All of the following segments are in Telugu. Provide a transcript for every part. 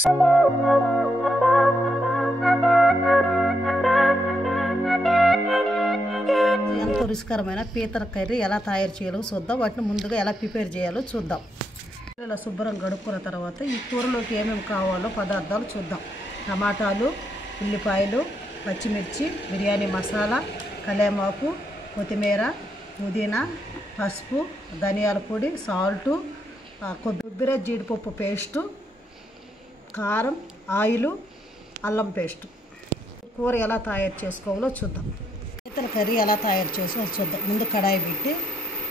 ఎంతో రుచికరమైన పీతల కర్రీ ఎలా తయారు చేయాలో చూద్దాం. వాటిని ముందుగా ఎలా ప్రిపేర్ చేయాలో చూద్దాం. ఇలా శుభ్రంగా కడుక్కున్న తర్వాత ఈ కూరలోకి ఏమేమి కావాలో పదార్థాలు చూద్దాం. టమాటాలు, ఉల్లిపాయలు, పచ్చిమిర్చి, బిర్యానీ మసాలా, కలేమాకు, కొత్తిమీర, పుదీనా, పసుపు, ధనియాల పొడి, సాల్టు, కొబ్బరి జీడిపప్పు పేస్టు, కారం, ఆయిల్, అల్లం పేస్టు. కూర ఎలా తయారు చేసుకోవాలో చూద్దాం. పీతల కర్రీ ఎలా తయారు చేసుకోవాలో చూద్దాం. ముందు కడాయి పెట్టి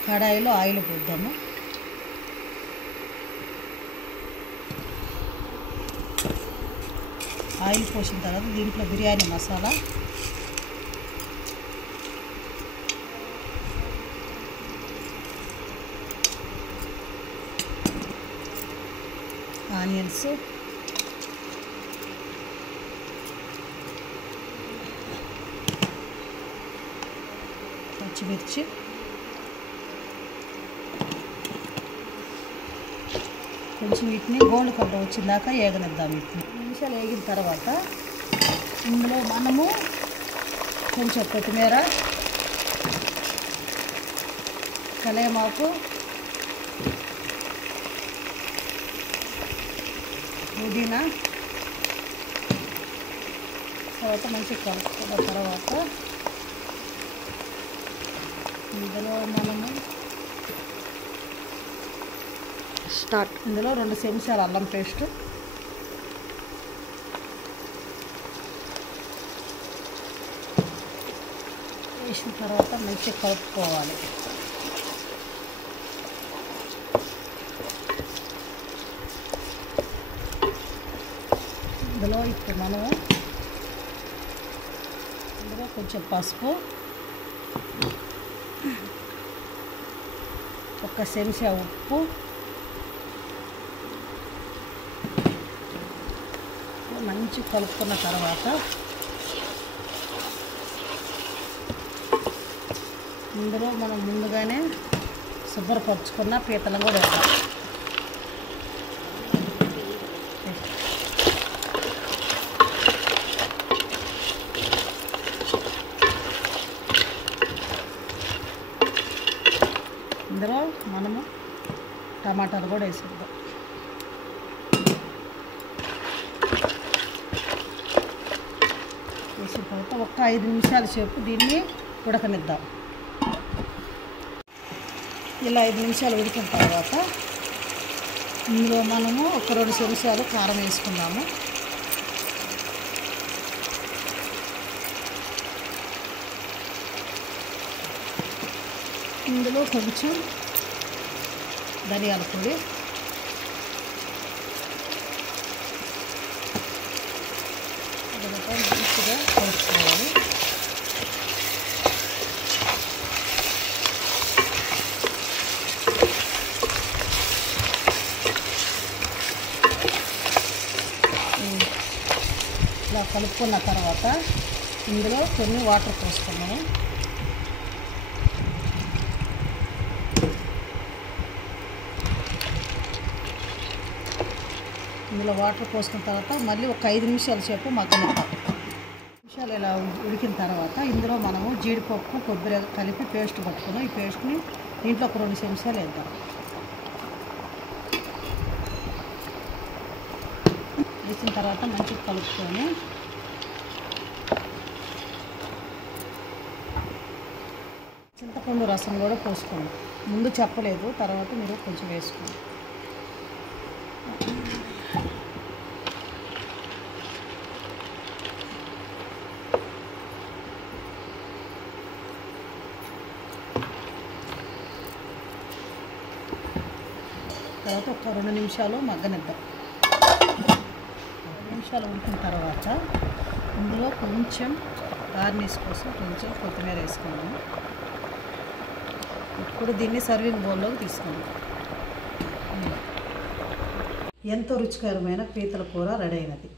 కడాయిలో ఆయిల్ పోద్దాము. ఆయిల్ పోసిన తర్వాత దీంట్లో బిర్యానీ మసాలా, ఆనియన్స్, పచ్చిమిర్చి, కొంచెం వీటిని గోల్డ్ కలర్ వచ్చిందాక ఏగనిద్దాం. వీటిని నిమిషాలు వేగిన తర్వాత ఇందులో మనము కొంచెం కొత్తిమీర, కలేమాకు, పుదీనా తర్వాత మంచిగా కలుపుకున్న తర్వాత ఇందులో మనము ఇందులో 2 చెంచాల అల్లం పేస్ట్, వేసిన తర్వాత మంచిగా కలుపుకోవాలి. ఇందులో ఇప్పుడు మనము ఇందులో కొంచెం పసుపు, 1 చెంచా ఉప్పు, మంచి కలుపుకున్న తర్వాత ఇందులో మనం ముందుగానే శుభ్రపరుచుకున్న పీతలు కూడా వేద్దాం. ఇందులో మనము టమాటాలు కూడా వేసేద్దాం. వేసిన తర్వాత 5 నిమిషాల సేపు దీన్ని ఉడకనిద్దాం. ఇలా 5 నిమిషాలు ఉడికిన తర్వాత ఇందులో మనము 2 చెంచాలు కారం వేసుకుందాము. ఇందులో కొంచెం ధనియాల పొడి, మంచిగా కలుపుకోవాలి. ఇలా కలుపుకున్న తర్వాత ఇందులో కొన్ని వాటర్ పోసుకున్నాము. ఇందులో వాటర్ పోసుకున్న తర్వాత మళ్ళీ 5 నిమిషాల సేపు మగ్గనిద్దాం. నిమిషాలు ఇలా ఉడికిన తర్వాత ఇందులో మనము జీడిపప్పు, కొబ్బరి కలిపి పేస్ట్ పట్టుకున్నాం. ఈ పేస్ట్ని దీంట్లో 2 చెంచాలు వేద్దాం. వేసిన తర్వాత మంచిగా కలుపుకొని చింతపండు రసం కూడా పోసుకోండి. ముందు చెప్పలేదు, తర్వాత మీరు కొంచెం వేసుకోండి. తర్వాత 2 నిమిషాలు మగ్గనిద్దాం. 2 నిమిషాలు ఉడికిన తర్వాత ఇందులో కొంచెం గార్నిష్ కోసం కొంచెం కొత్తిమీర వేసుకున్నాము. ఇప్పుడు దీన్ని సర్వింగ్ బౌల్లోకి తీసుకుందాం. ఎంతో రుచికరమైన పీతల కూర రెడీ అయినది.